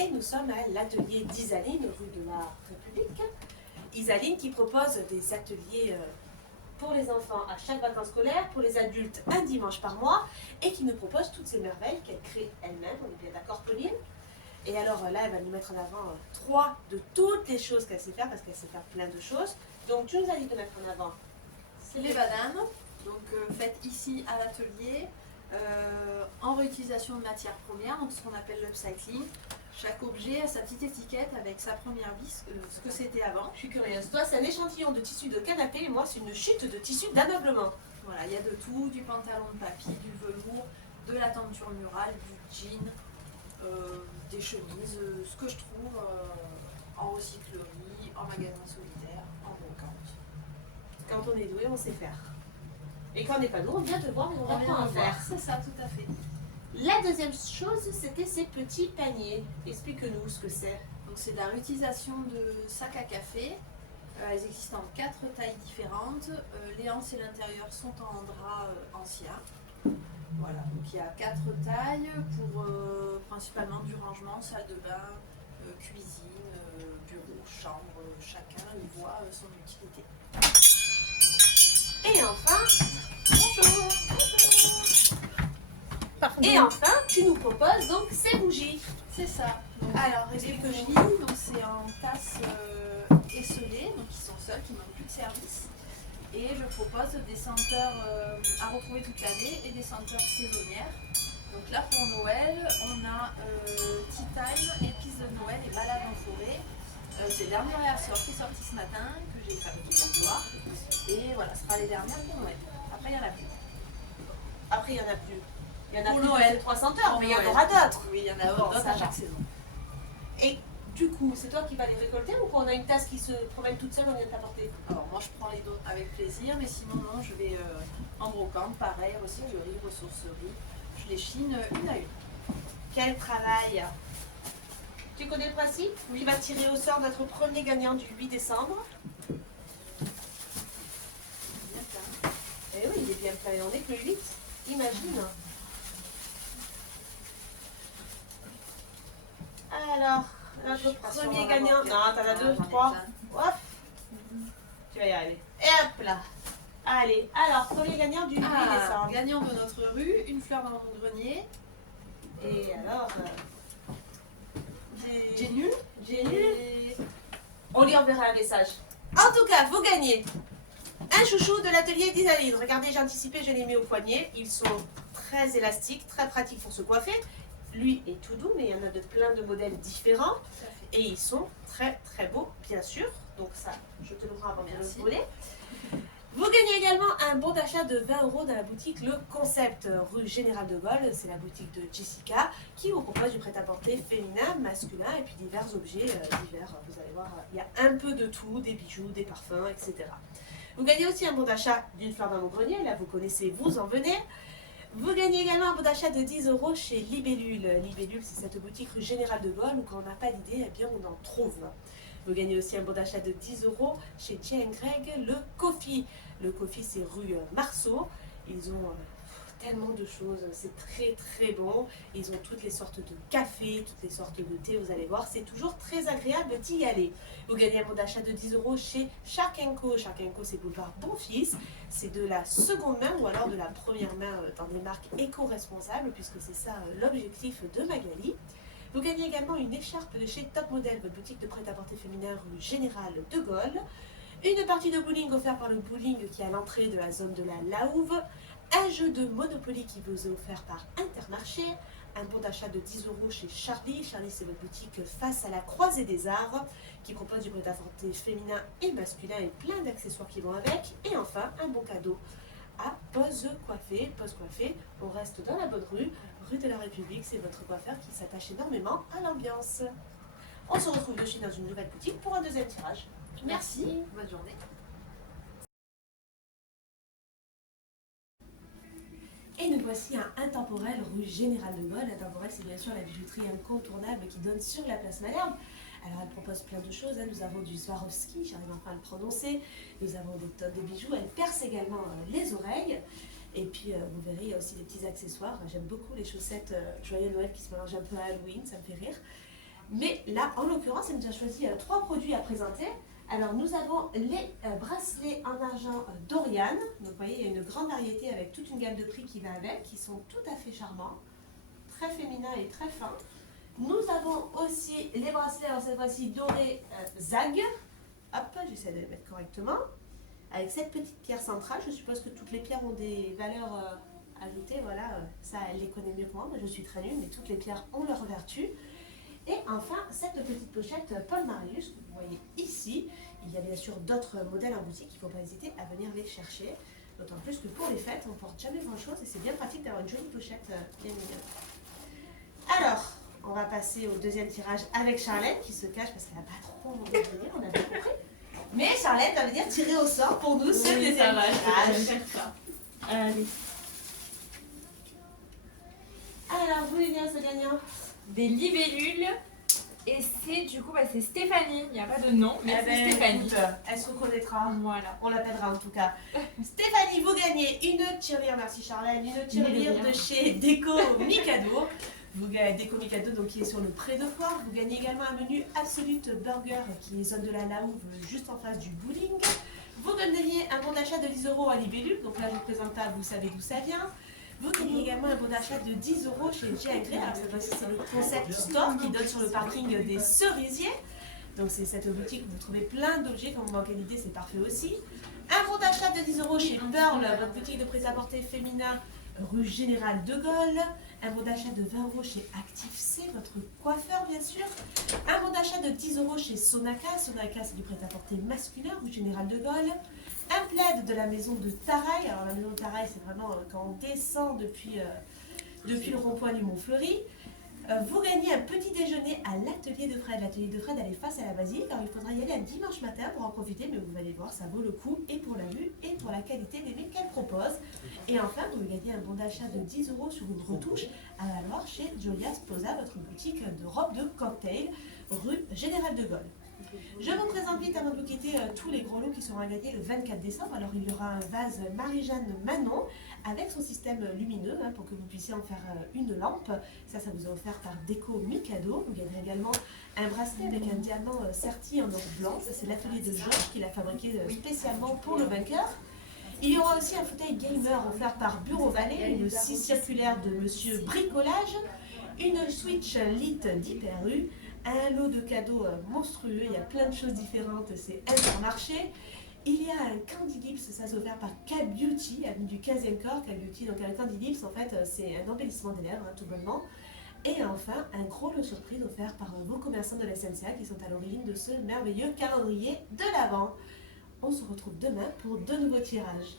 et nous sommes à l'atelier d'Isaline, rue de la République. Isaline qui propose des ateliers pour les enfants à chaque vacances scolaires, pour les adultes un dimanche par mois, et qui nous propose toutes ces merveilles qu'elle crée elle-même. On est bien d'accord, Pauline? Et alors là, elle va nous mettre en avant trois de toutes les choses qu'elle sait faire, parce qu'elle sait faire plein de choses. Donc tu nous as dit de mettre en avant les bananes, donc faites ici à l'atelier, en réutilisation de matières premières, donc ce qu'on appelle l'upcycling. Chaque objet a sa petite étiquette avec sa première vie, ce que c'était avant. Je suis curieuse. Toi, c'est un échantillon de tissu de canapé, et moi, c'est une chute de tissu d'ameublement. Voilà, il y a de tout, du pantalon de papy, du velours, de la tenture murale, du jean, des chemises, ce que je trouve en recyclerie, en magasin solidaire, en brocante. Quand on est doué, on sait faire. Et quand on n'est pas doué, on vient te voir et on va vient en faire. C'est ça, tout à fait. La deuxième chose, c'était ces petits paniers. Explique-nous ce que c'est. Donc c'est de la réutilisation de sacs à café. Elles existent en 4 tailles différentes. Les anses et l'intérieur sont en drap ancien. Voilà, donc il y a 4 tailles pour principalement du rangement, salle de bain, cuisine, bureau, chambre. Chacun y voit son utilité. Et enfin, bonjour. Et enfin, tu nous proposes donc ces bougies. C'est ça. Donc, alors, les bougies, donc c'est en tasse esselée, donc qui sont seules, qui n'ont plus de service. Et je propose des senteurs à retrouver toute l'année et des senteurs saisonnières. Donc là pour Noël, on a Tea Time, épices de Noël et balade en forêt. C'est le dernier réassort qui est sorti ce matin, que j'ai fabriqué hier soir. Et voilà, ce sera les dernières pour Noël. Après, il n'y en a plus. Après, il n'y en a plus. Il y en a pour plus Noël. de 300 heures, mais il y en Noël. aura d'autres. Oui, il y en a d'autres à chaque saison. Et du coup, c'est toi qui vas les récolter ou qu'on a une tasse qui se promène toute seule, on vient de t'apporter? Alors moi je prends les dons avec plaisir, mais sinon non, je vais en brocante, pareil, recyclerie, ressourcerie. Je les chine une à une. Quel travail! Tu connais le principe? Oui. Tu vas tirer au sort notre premier gagnant du 8 décembre. Bien plein. Eh oui, il est bien plein et on est que le 8. Imagine. Alors, notre premier gagnant. Non, t'en as deux, trois. Hop. Tu vas y arriver. Et hop là. Allez, alors, premier gagnant du 8 décembre. Gagnant de notre rue, une fleur dans mon grenier. Et alors, J'ai nul. On lui enverra un message. En tout cas, vous gagnez un chouchou de l'atelier d'Isaline. Regardez, j'ai anticipé, je l'ai mis au poignet. Ils sont très élastiques, très pratiques pour se coiffer. Lui est tout doux, mais il y en a de plein de modèles différents. Et ils sont très très beaux, bien sûr. Donc ça, je te l'ouvre avant de le voler. Vous gagnez également un bon d'achat de 20 € dans la boutique Le Concept, rue Général de Gaulle. C'est la boutique de Jessica qui vous propose du prêt-à-porter féminin, masculin et puis divers objets divers. Vous allez voir, il y a un peu de tout, des bijoux, des parfums, etc. Vous gagnez aussi un bon d'achat d'une fleur dans mon grenier. Là, vous connaissez, vous en venez. Vous gagnez également un bon d'achat de 10 € chez Libellule. Libellule, c'est cette boutique rue Général de Gaulle où quand on n'a pas d'idée, eh bien on en trouve. Vous gagnez aussi un bon d'achat de 10 € chez Jane Greg, le Coffee. Le Coffee, c'est rue Marceau. Ils ont tellement de choses, c'est très très bon. Ils ont toutes les sortes de café, toutes les sortes de thé, vous allez voir, c'est toujours très agréable d'y aller. Vous gagnez un bon d'achat de 10 € chez Shark & Co. Shark & Co, c'est boulevard Bonfils. C'est de la seconde main ou alors de la première main dans des marques éco-responsables, puisque c'est ça l'objectif de Magali. Vous gagnez également une écharpe de chez Top Model, votre boutique de prêt-à-porter féminin rue Général de Gaulle. Une partie de bowling offerte par le bowling qui est à l'entrée de la zone de la Laouve. Un jeu de Monopoly qui vous est offert par Intermarché. Un bon d'achat de 10 € chez Charlie. Charlie, c'est votre boutique face à la Croisée des Arts qui propose du prêt-à-porter féminin et masculin et plein d'accessoires qui vont avec. Et enfin, un bon cadeau à Pose Coiffée. Pose Coiffée, on reste dans la bonne rue, rue de la République. C'est votre coiffeur qui s'attache énormément à l'ambiance. On se retrouve de suite dans une nouvelle boutique pour un deuxième tirage. Merci. Bonne journée. Et nous voici à Intemporel, rue Général de Gaulle. Intemporel, c'est bien sûr la bijouterie incontournable qui donne sur la place Malherbe. Alors, elle propose plein de choses. Nous avons du Swarovski, j'arrive enfin à le prononcer. Nous avons des tonnes de bijoux. Elle perce également les oreilles. Et puis, vous verrez, il y a aussi des petits accessoires. J'aime beaucoup les chaussettes Joyeux Noël qui se mélangent un peu à Halloween, ça me fait rire. Mais là, en l'occurrence, elle nous a choisi 3 produits à présenter. Alors, nous avons les bracelets en argent Dorian. Donc, vous voyez, il y a une grande variété avec toute une gamme de prix qui va avec, qui sont tout à fait charmants, très féminins et très fins. Nous avons aussi les bracelets, alors cette fois-ci dorés Zag. Hop, j'essaie de les mettre correctement. Avec cette petite pierre centrale, je suppose que toutes les pierres ont des valeurs ajoutées. Voilà, ça, elle les connaît mieux que moi. Moi, je suis très nulle, mais toutes les pierres ont leur vertu. Et enfin, cette petite pochette Paul Marius que vous voyez ici. Il y a bien sûr d'autres modèles en boutique, il ne faut pas hésiter à venir les chercher. D'autant plus que pour les fêtes, on ne porte jamais grand-chose et c'est bien pratique d'avoir une jolie pochette bien mignonne. Alors, on va passer au deuxième tirage avec Charlène qui se cache parce qu'elle n'a pas trop envie de venir, on a bien compris. Mais Charlène va venir tirer au sort pour nous ce deuxième tirage. Allez. Alors, vous les bien ce gagnant? Des libellules. Et c'est du coup, c'est Stéphanie. Il n'y a pas de nom, mais c'est Stéphanie. Écoute, elle se reconnaîtra. Voilà. On l'appellera en tout cas. Stéphanie, vous gagnez une tirelire, merci Charlène, une tirelire de chez Déco Mikado. Vous gagnez Déco Mikado, donc qui est sur le pré de foire. Vous gagnez également un menu Absolute Burger qui est zone de la Laouve, juste en face du bowling. Vous gagnez un bon d'achat de 10 € à Libellule, donc là je ne vous présente pas, vous savez d'où ça vient. Vous gagnez également un bon d'achat de 10 € chez J.Agré. Alors cette fois-ci c'est le Concept Store qui donne sur le parking des Cerisiers. Donc c'est cette boutique où vous trouvez plein d'objets, quand vous manquez d'idées c'est parfait aussi. Un bon d'achat de 10 € chez Pearl, votre boutique de prêt-à-porter féminin rue Général de Gaulle. Un bon d'achat de 20 € chez Active C, votre coiffeur bien sûr. Un bon d'achat de 10 € chez Sonaca. Sonaca c'est du prêt-à-porter masculin rue Général de Gaulle. Un plaid de la maison de Taraille. Alors la maison de Taraille, c'est vraiment quand on descend depuis le rond-point du Mont-Fleury. Vous gagnez un petit déjeuner à l'atelier de Fred. L'atelier de Fred, elle est face à la basilique. Alors il faudra y aller un dimanche matin pour en profiter, mais vous allez voir, ça vaut le coup, et pour la vue, et pour la qualité des mets qu'elle propose. Et enfin, vous gagnez un bon d'achat de 10 € sur une retouche à valoir chez Julia Sposa, votre boutique de robes de cocktail, rue Général de Gaulle. Je vous présente vite avant de vous quitter tous les gros lots qui seront à gagner le 24 décembre. Alors il y aura un vase Marie-Jeanne Manon avec son système lumineux pour que vous puissiez en faire une lampe. Ça vous est offert par Déco Mikado. Vous gagnerez également un bracelet avec un diamant serti en or blanc. Ça c'est l'atelier de Georges qui l'a fabriqué spécialement pour le vainqueur. Il y aura aussi un fauteuil gamer offert par Bureau Vallée, une scie circulaire de Monsieur Bricolage, une Switch Lite d'Hyper-U, un lot de cadeaux monstrueux, il y a plein de choses différentes, c'est Intermarché. Il y a un Candy Lips, ça c'est offert par K-Beauty, avenue du 15e corps. K-Beauty, donc un Candy Lips, en fait, c'est un embellissement des lèvres, tout bonnement. Et enfin, un gros lot surprise offert par vos commerçants de la SNCA qui sont à l'origine de ce merveilleux calendrier de l'Avent. On se retrouve demain pour de nouveaux tirages.